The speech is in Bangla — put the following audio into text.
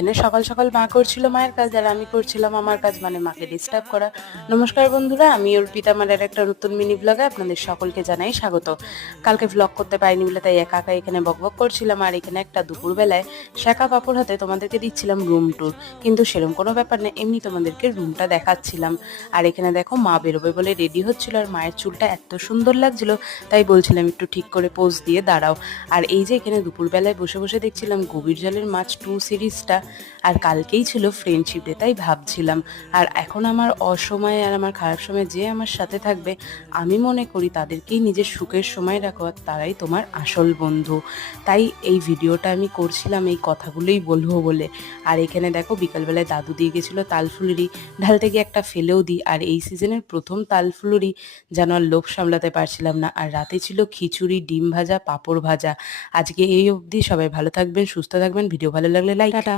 এখানে সকাল সকাল মা করছিল মায়ের কাজ আর আমি করছিলাম আমার কাজ, মানে মাকে ডিস্টার্ব করা। নমস্কার বন্ধুরা, আমি অর্পিতা মারের একটা নতুন মিনি ব্লগে আপনাদের সকলকে জানাই স্বাগত। কালকে ব্লগ করতে পারিনি বলে তাই একা একা এখানে বকবক করছিলাম, আর এখানে একটা দুপুরবেলায় শাঁকা পাঁপড় হাতে তোমাদেরকে দিচ্ছিলাম রুম ট্যুর। কিন্তু সেরকম কোনো ব্যাপার না, এমনি তোমাদেরকে রুমটা দেখাচ্ছিলাম। আর এখানে দেখো মা বেরোবে বলে রেডি হচ্ছিল, আর মায়ের চুলটা এত সুন্দর লাগছিল তাই বলছিলাম একটু ঠিক করে পোজ দিয়ে দাঁড়াও। আর এই যে এখানে দুপুরবেলায় বসে বসে দেখছিলাম গভীর জলের মাছ 2 সিরিজটা, আর কালকেই ছিল ফ্রেন্ডশিপ ডে তাই ভাবছিলাম। আর এখন আমার অসময়ে আর আমার খারাপ সময় যে আমার সাথে থাকবে, আমি মনে করি তাদেরকেই নিজের সুখের সময় রাখো, আর তারাই তোমার আসল বন্ধু। তাই এই ভিডিওটা আমি করছিলাম এই কথাগুলোই বলবো বলে। আর এখানে দেখো বিকালবেলায় দাদু দিয়ে গেছিলো তালফুলুরি, ঢালতে গিয়ে একটা ফেলেও দিই। আর এই সিজনের প্রথম তালফুলুরি, যেন আর লোভ সামলাতে পারছিলাম না। আর রাতে ছিল খিচুড়ি, ডিম ভাজা, পাঁপড় ভাজা। আজকে এই অবধি, সবাই ভালো থাকবেন, সুস্থ থাকবেন। ভিডিও ভালো লাগলে লাইক। টাটা।